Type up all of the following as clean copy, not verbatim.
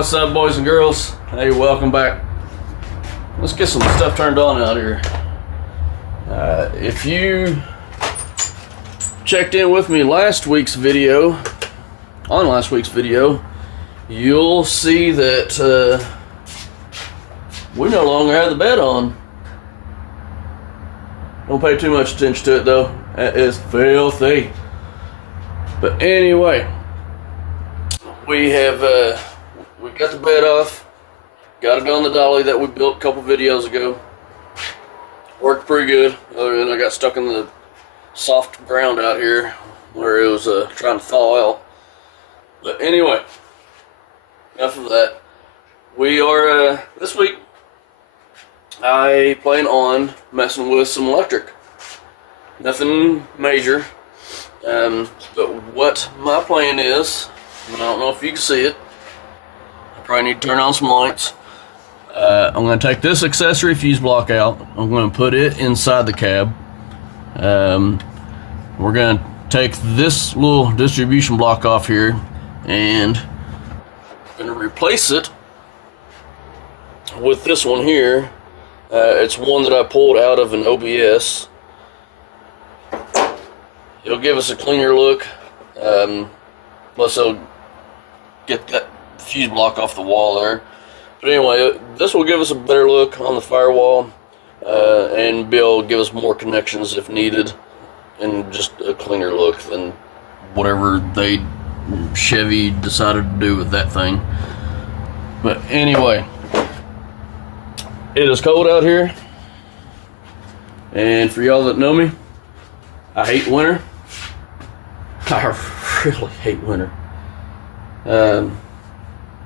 What's up, boys and girls? Hey, welcome back. Let's get some stuff turned on out here. If you checked in with me on last week's video, you'll see that we no longer have the bed on. Don't pay too much attention to it though. That is filthy. But anyway, we got the bed off. Got it on the dolly that we built a couple videos ago. Worked pretty good, other than I got stuck in the soft ground out here where it was trying to thaw out. But anyway, enough of that. We are, this week, I plan on messing with some electric. Nothing major. But what my plan is, I don't know if you can see it, I probably need to turn on some lights. I'm going to take this accessory fuse block out. I'm going to put it inside the cab. We're going to take this little distribution block off here and I'm going to replace it with this one here. It's one that I pulled out of an OBS. It'll give us a cleaner look. Plus it'll get that fuse block off the wall there. But anyway, this will give us a better look on the firewall and be able to give us more connections if needed, and just a cleaner look than whatever Chevy decided to do with that thing. But anyway, it is cold out here, and for y'all that know me, I hate winter. I really hate winter.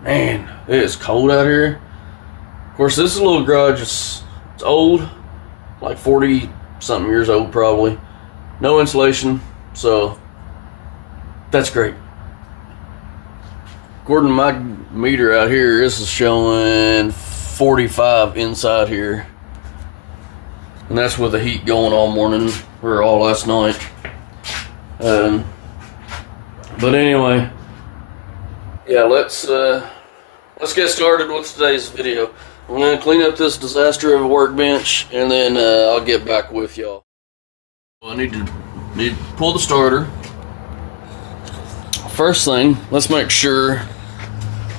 Man, it is cold out here. Of course, this little garage is old, like 40 something years old probably. No insulation, so that's great. According to my meter out here, this is showing 45 inside here. And that's with the heat going all morning or all last night. But anyway, yeah, let's get started with today's video. I'm gonna clean up this disaster of a workbench, and then I'll get back with y'all. I need to pull the starter. First thing, let's make sure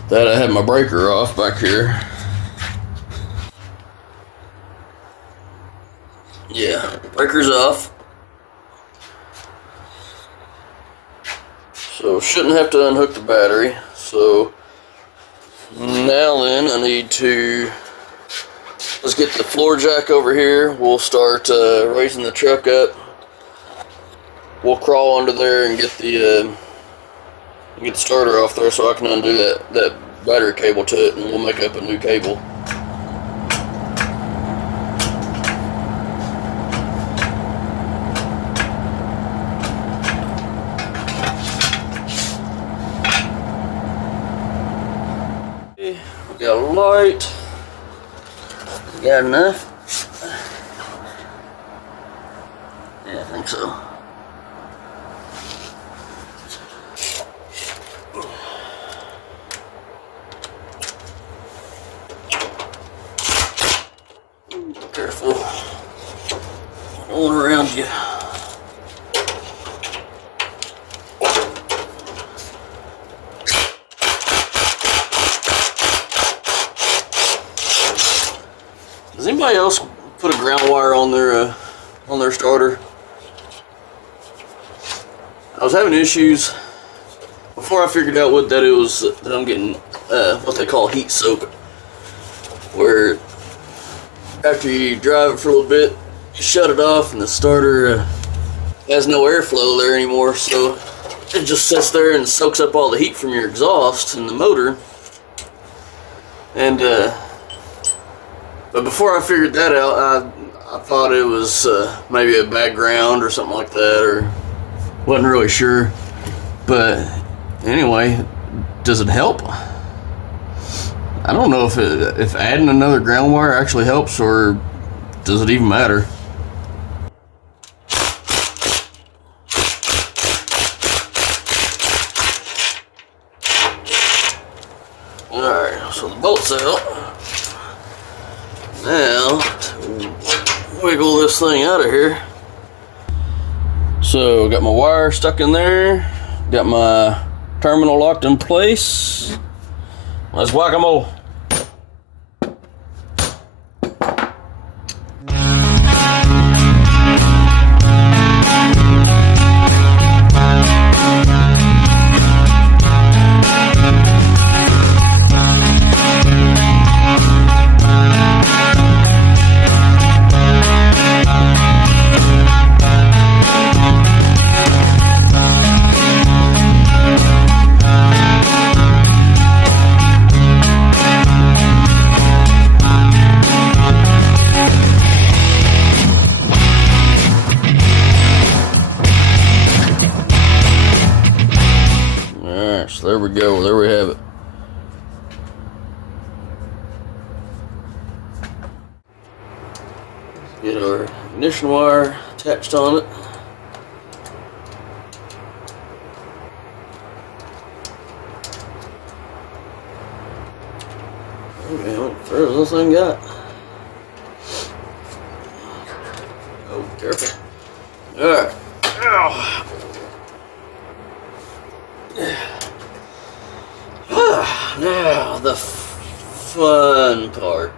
that I have my breaker off back here. Yeah, breaker's off. So shouldn't have to unhook the battery. So now then, I need to, let's get the floor jack over here. We'll start raising the truck up. We'll crawl under there and get the starter off there so I can undo that battery cable to it, and we'll make up a new cable. We got a light. We got enough? Yeah, I think so. Careful. Going around you. Does anybody else put a ground wire on their starter? I was having issues before I figured out that I'm getting what they call heat soak, where after you drive it for a little bit, you shut it off and the starter has no airflow there anymore, so it just sits there and soaks up all the heat from your exhaust and the motor. And but before I figured that out, I thought it was maybe a bad ground or something like that, or wasn't really sure. But anyway, does it help? I don't know if adding another ground wire actually helps, or does it even matter? Alright, so the bolt's out. Now, wiggle this thing out of here. So, got my wire stuck in there. Got my terminal locked in place. Let's whack-a-mole. So there we go, there we have it. Get our ignition wire attached on it. Okay, what further this thing got? Oh, careful. Alright. Ow. Now, the fun part.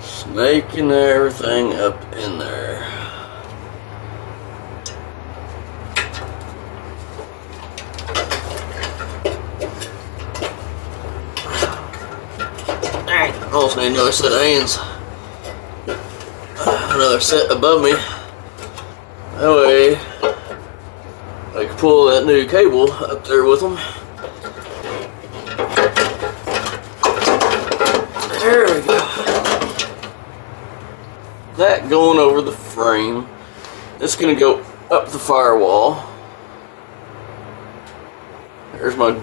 Snaking everything up in there. Dang, I almost need another set of hands. Another set above me. That way, I can pull that new cable up there with them. There we go. That going over the frame. It's going to go up the firewall. There's my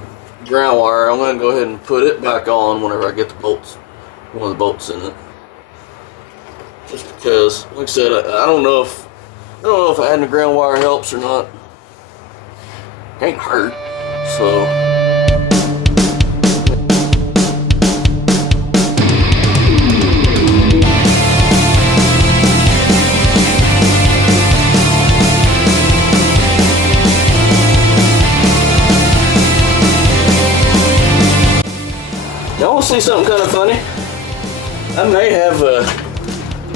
ground wire. I'm going to go ahead and put it back on whenever I get the bolts, one of the bolts in it. Just because, like I said, I don't know if adding the ground wire helps or not. Ain't hurt, so. Y'all want to see something kind of funny? I may have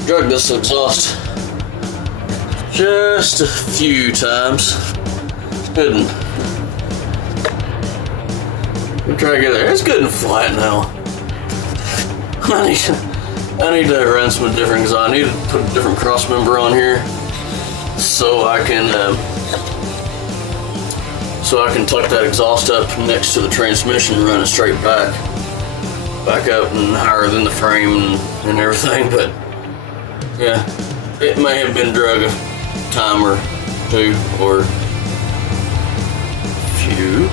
drug this exhaust just a few times. It's good and try to get there. It's good and flat now. I need to run some different, because I need to put a different cross member on here so I can tuck that exhaust up next to the transmission and run it straight back up and higher than the frame and everything. But yeah, it may have been drug a time or two or a few.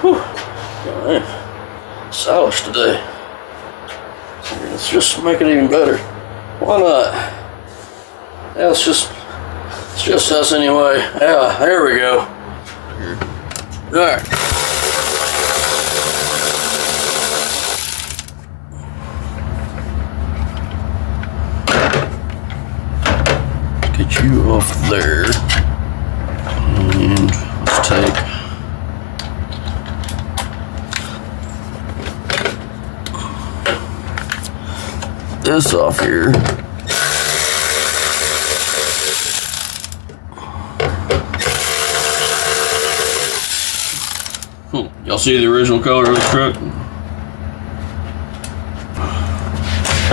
Whew. Man, stylish today. Let's just make it even better. Why not? Yeah, it's just us anyway. Yeah, there we go. Alright. Get you off there. And let's take this off here. Y'all see the original color of this truck?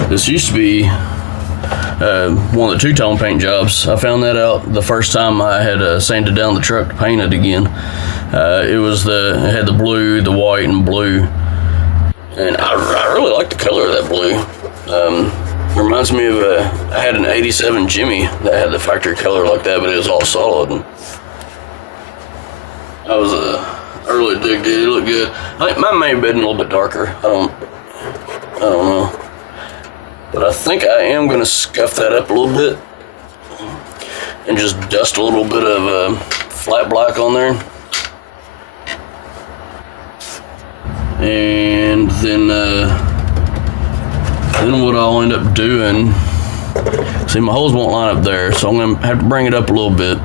This used to be one of the two-tone paint jobs. I found that out the first time I had sanded down the truck to paint it again. It had the blue, the white, and blue, and I really like the color of that blue. Reminds me of I had an '87 Jimmy that had the factory color like that, but it was all solid. And I really digged it. It looked good. I think mine may have been a little bit darker. I don't know. But I think I am going to scuff that up a little bit and just dust a little bit of flat black on there. And then what I'll end up doing, see, my holes won't line up there, so I'm gonna have to bring it up a little bit.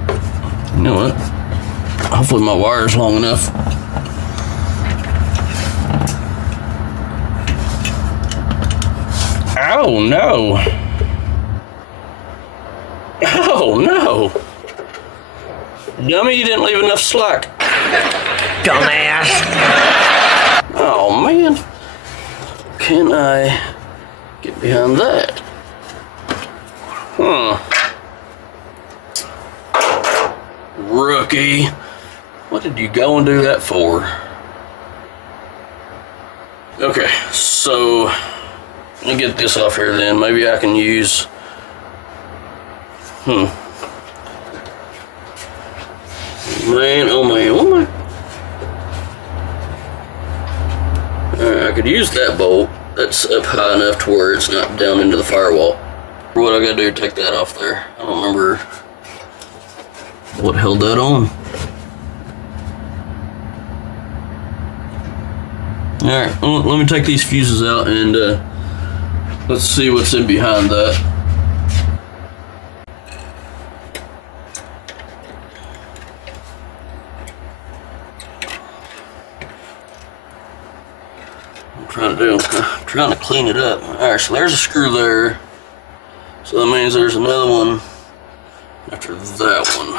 You know what? Hopefully my wire's long enough. Oh no! Oh no! Dummy, you didn't leave enough slack. Dumbass! Oh man! Can I get behind that? Huh. Rookie. What did you go and do that for? Okay, so let me get this off here then. Maybe I can use man, oh man, oh my. Alright, I could use that bolt. That's up high enough to where it's not down into the firewall. What I gotta do to take that off there? I don't remember what held that on. Alright, let me take these fuses out and let's see what's in behind that. I'm trying to clean it up. Alright, so there's a screw there. So that means there's another one after that one.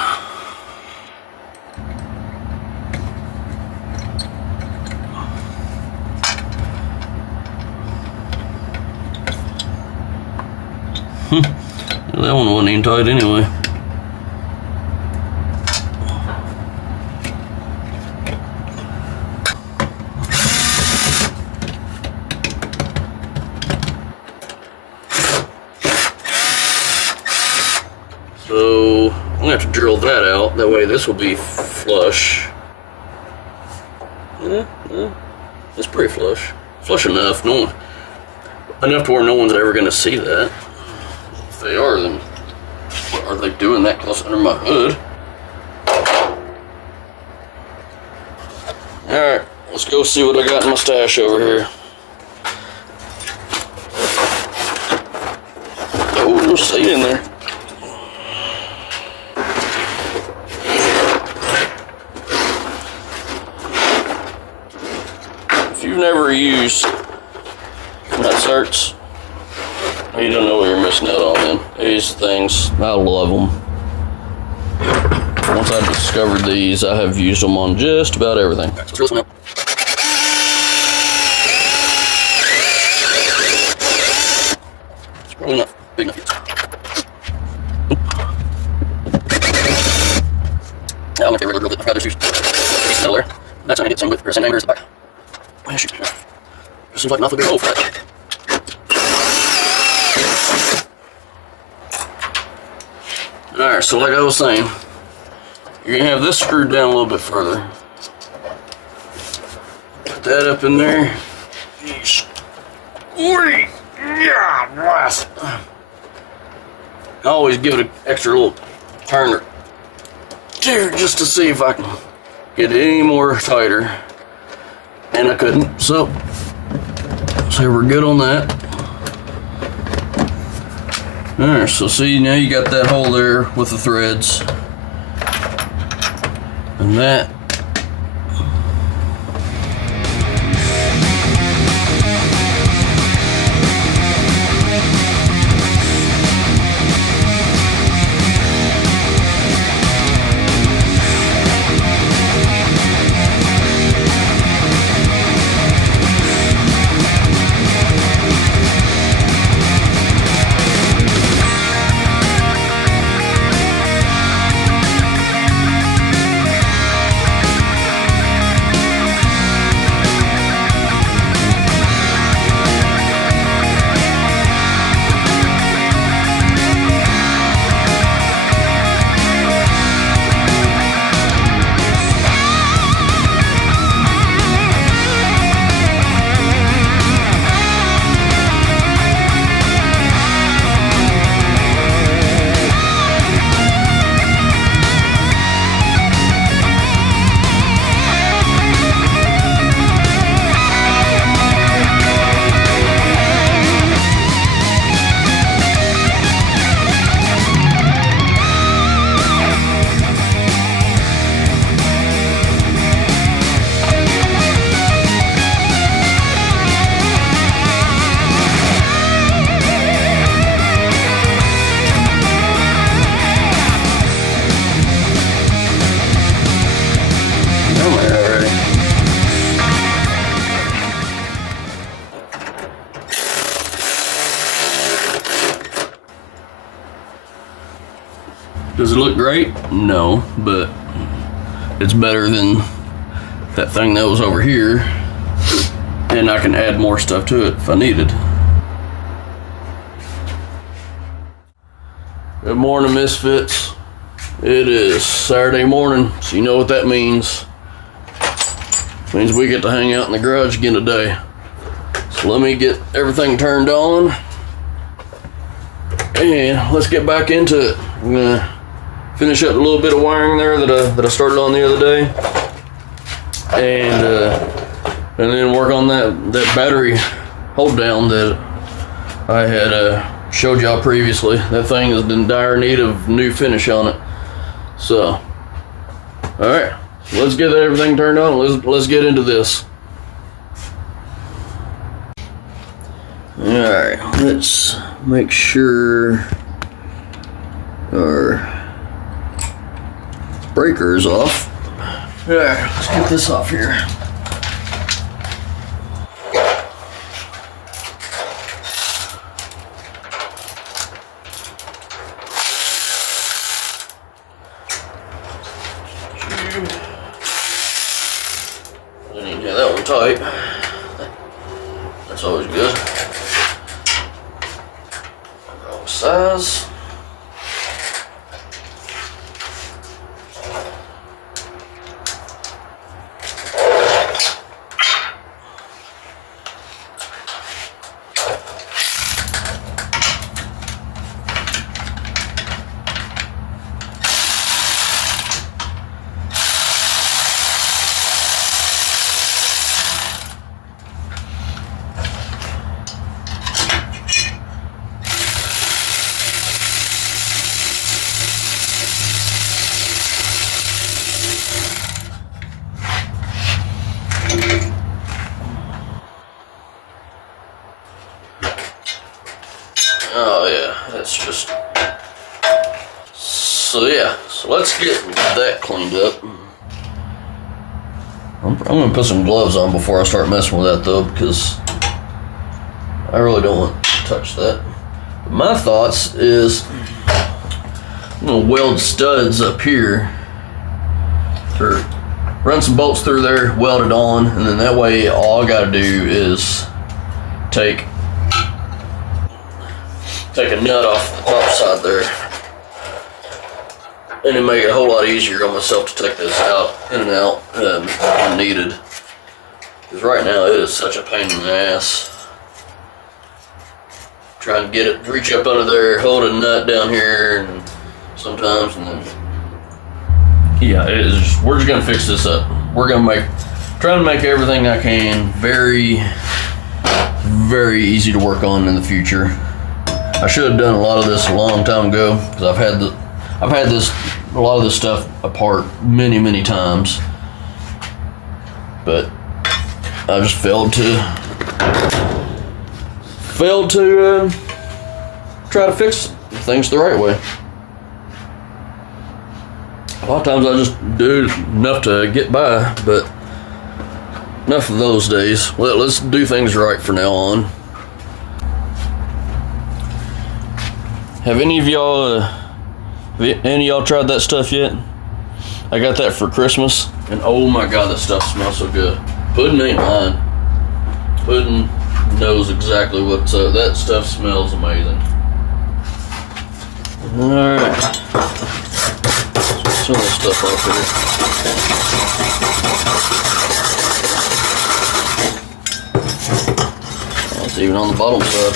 That one wasn't even tight anyway. So I'm gonna have to drill that out. That way this will be flush. Yeah, it's pretty flush. Flush enough. Enough to where no one's ever gonna see that. If they are, then what are they doing that close under my hood? Alright, let's go see what I got in my stash over here. Oh, there's a seat in there. If you've never used nut certs, you don't know what you're missing out on then. These things, I love them. Once I discovered these, I have used them on just about everything. Let's drill some out. It's probably not big enough yet. Now I'm going to get rid of it. I'd rather use pieces out there. That's how I get some width or same angle as the back. Oh, shoot. It seems like nothing big hole for that. Alright, so like I was saying, you're going to have this screwed down a little bit further. Put that up in there. I always give it an extra little turn or two just to see if I can get it any more tighter. And I couldn't, so we're good on that. Alright, so see, now you got that hole there with the threads. And that Does it look great? No, but it's better than that thing that was over here, and I can add more stuff to it if I needed. Good morning, Misfits. It is Saturday morning, so you know what that means. It means we get to hang out in the garage again today. So let me get everything turned on, and let's get back into it. I'm gonna finish up a little bit of wiring there that I started on the other day, and then work on that battery hold down that I had showed y'all previously. That thing is in dire need of new finish on it. So, all right, let's get everything turned on. Let's get into this. All right, let's make sure our breaker is off. All right, let's get this off here. I need to have that one tight. That's always good. Wrong size. Oh yeah, that's just, so let's get that cleaned up. I'm gonna put some gloves on before I start messing with that though, because I really don't want to touch that. But my thoughts is I'm gonna weld studs up here, or run some bolts through there, weld it on, and then that way all I gotta do is take a nut off the top side there, and it make it a whole lot easier on myself to take this out, in and out, when needed. Because right now it is such a pain in the ass trying to get it, reach up under there, hold a nut down here, and sometimes, and then yeah, it is just, we're just gonna fix this up. We're gonna try to make everything I can very, very easy to work on in the future. I should have done a lot of this a long time ago, because I've had a lot of this stuff apart many times, but I just failed to try to fix things the right way. A lot of times I just do enough to get by, but enough of those days. Let's do things right from now on. Have any of y'all tried that stuff yet? I got that for Christmas, and oh my god, that stuff smells so good. Puddin' ain't lying. Puddin' knows exactly what's up. That stuff smells amazing. Alright. Some of this stuff off here. Oh, it's even on the bottom side.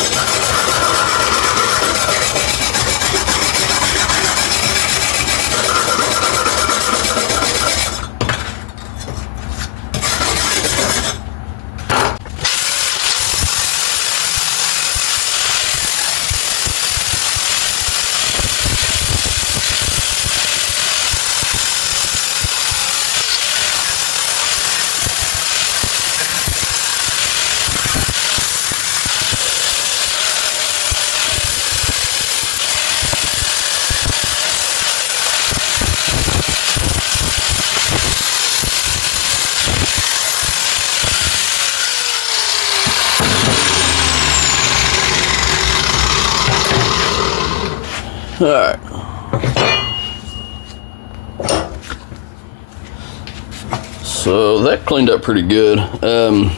All right. So that cleaned up pretty good. On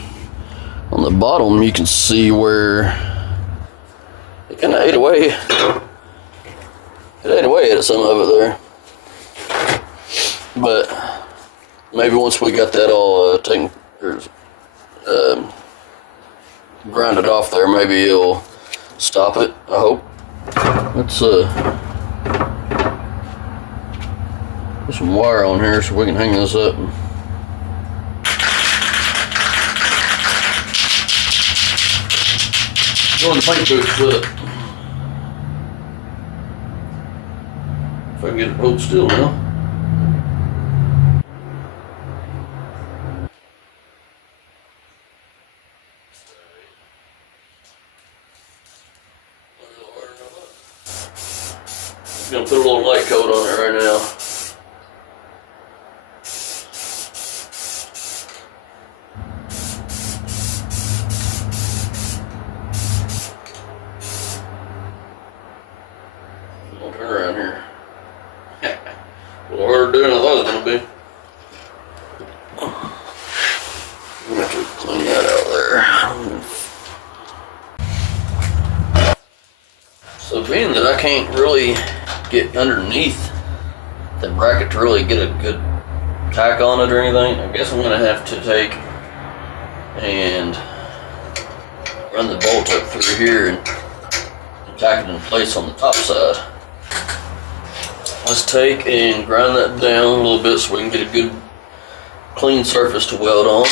the bottom, you can see where it kind of ate away. It ate away at some of it there. But maybe once we got that all taken, or grounded off there, maybe it'll stop it. I hope. Let's put some wire on here so we can hang this up. Go in the paint booth with it. If I can get it hold still now. I'm gonna put a little light coat on it right now. Turn around here. A little harder doing than I thought it was going to be. I'm going to have to clean that out there. So being that I can't really get underneath the bracket to really get a good tack on it or anything, I guess I'm going to have to take and run the bolt up through here and tack it in place on the top side. Let's take and grind that down a little bit so we can get a good clean surface to weld on.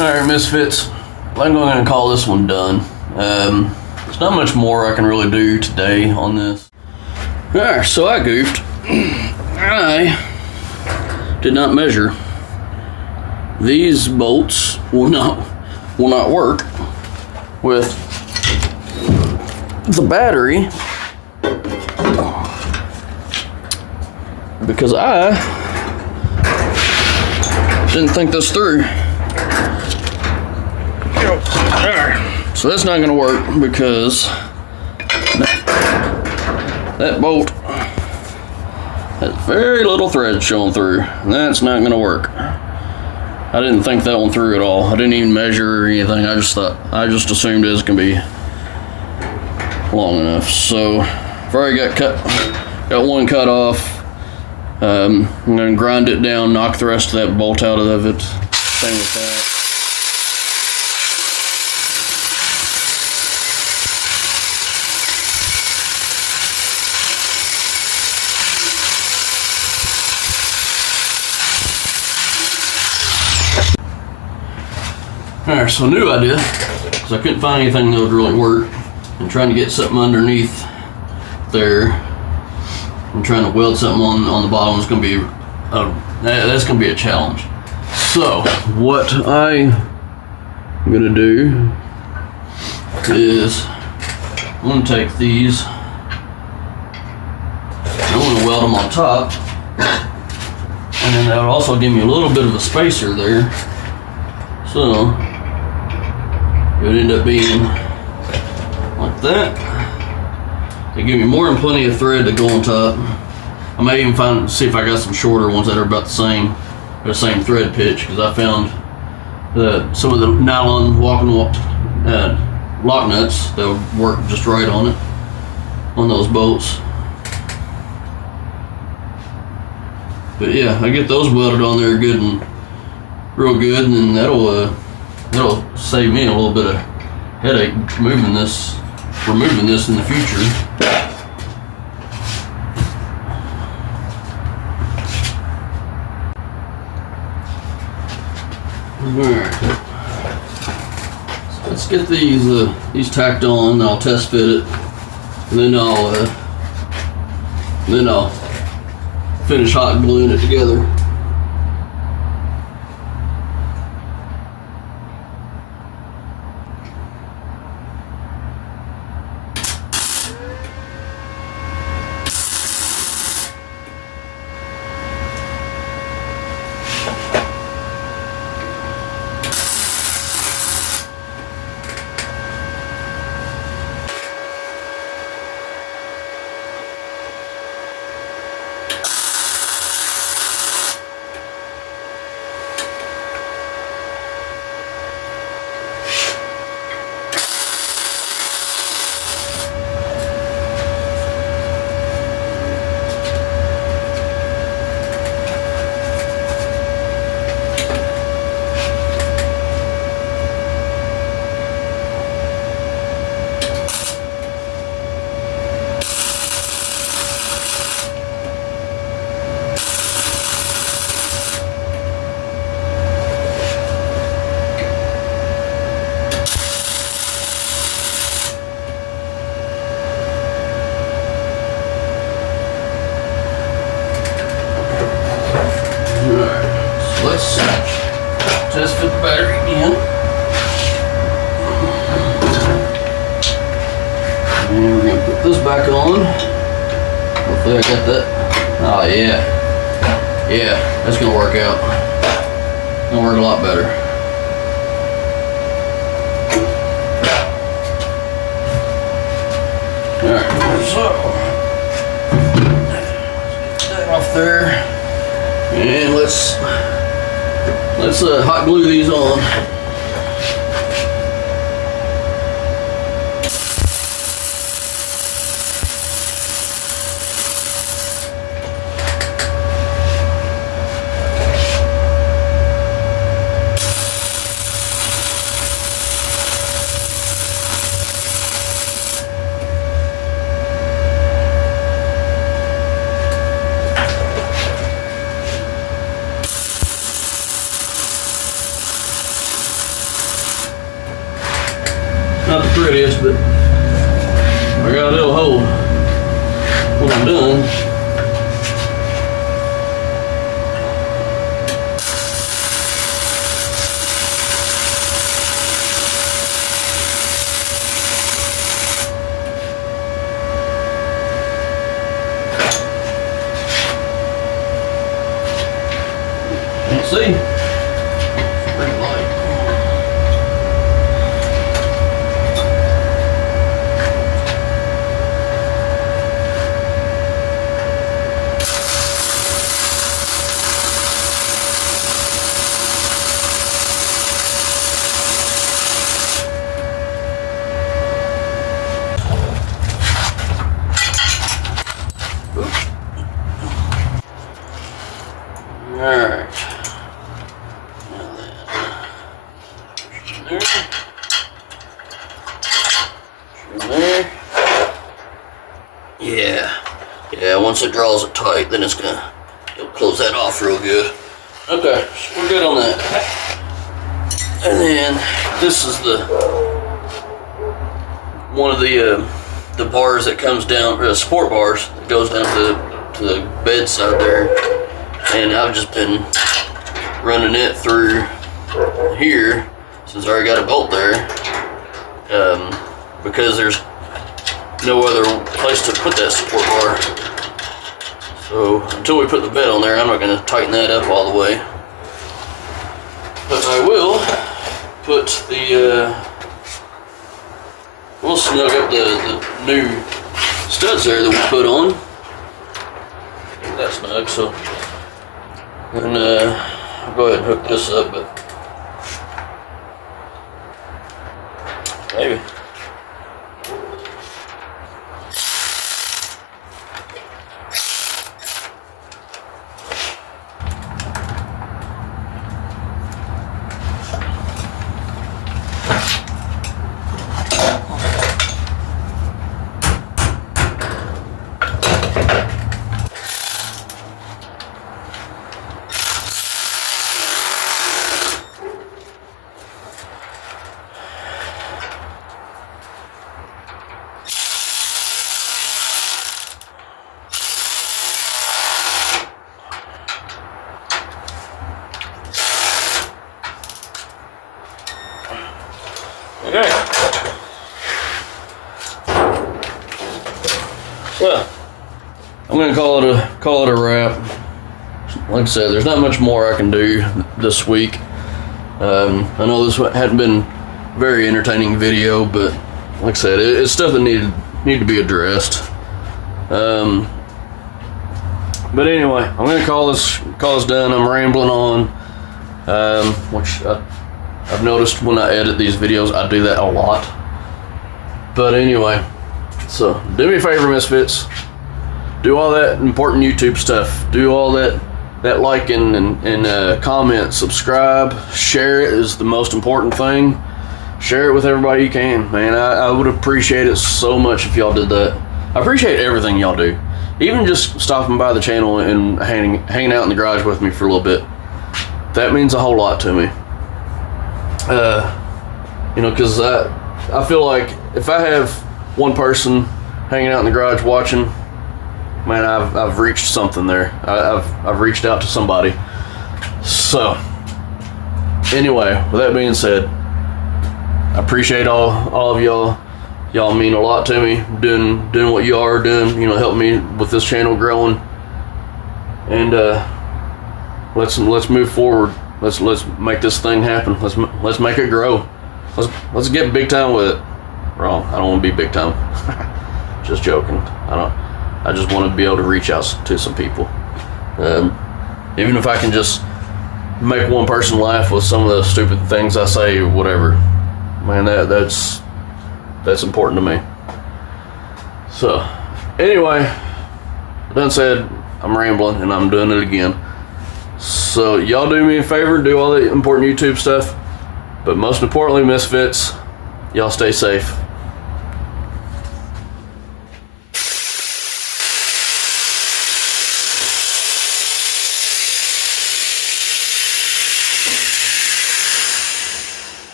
Alright, Misfits, I'm going to call this one done. There's not much more I can really do today on this. Alright, so I goofed. I did not measure. These bolts will not work with the battery because I didn't think this through. So that's not going to work because that bolt has very little thread showing through. That's not going to work. I didn't think that one through at all. I didn't even measure or anything. I just assumed it was going to be long enough. So I've already got one cut off. I'm going to grind it down, knock the rest of that bolt out of it. Same with that. Alright, so new idea, because I couldn't find anything that would really work, and trying to get something underneath there, and trying to weld something on the bottom is going to be, that's going to be a challenge. So, what I'm going to do is, I'm going to take these, I'm going to weld them on top, and then that would also give me a little bit of a spacer there, so it would end up being like that. They give me more than plenty of thread to go on top. I may even see if I got some shorter ones that are about the same thread pitch, because I found some of the nylon lock nuts that would work just right on it, on those bolts. But yeah, I get those welded on there good and real good, and then that'll It'll save me a little bit of headache removing this in the future. Alright. So let's get these tacked on. I'll test fit it, and then I'll finish hot gluing it together. Let's test fit the battery again. And we're gonna put this back on. Hopefully I got that. Oh yeah. Yeah, that's gonna work out. Gonna work a lot better. Alright, so let's get that off there. And let's hot glue these on. Not the prettiest, but I got a little hole when I'm done. Can't see. It's pretty light. Alright. There. There. Yeah. Yeah, once it draws it tight, then it'll close that off real good. Okay, so we're good on that. And then this is one of the bars that comes down, support bars that goes down to the bedside there. And I've just been running it through here since I already got a bolt there, because there's no other place to put that support bar. So until we put the bed on there, I'm not going to tighten that up all the way. But I will put we'll snug up the new studs there that we put on. That's snug, so. And I'll go ahead and hook this up, but maybe. Okay. Well, I'm gonna call it a wrap. Like I said, there's not much more I can do this week. I know this hadn't been a very entertaining video, but like I said, it's stuff that need to be addressed. But anyway, I'm gonna call this done. I'm rambling on, which I've noticed when I edit these videos, I do that a lot. But anyway, so do me a favor, Misfits. Do all that important YouTube stuff. Do all that liking and comment, subscribe, share it is the most important thing. Share it with everybody you can, man. I would appreciate it so much if y'all did that. I appreciate everything y'all do. Even just stopping by the channel and hanging out in the garage with me for a little bit. That means a whole lot to me. You know, because I feel like if I have one person hanging out in the garage watching, man, I've reached something there. I've reached out to somebody. So, anyway, with that being said, I appreciate all of y'all. Y'all mean a lot to me. Doing what you are doing, you know, helping me with this channel growing. And let's move forward. Let's make this thing happen. Let's make it grow. Let's get big time with it. Wrong. I don't want to be big time. Just joking. I just want to be able to reach out to some people. Even if I can just make one person laugh with some of the stupid things I say or whatever, man, that's important to me. So, anyway, done said, I'm rambling and I'm doing it again. So, y'all do me a favor, do all the important YouTube stuff, but most importantly, Misfits, y'all stay safe.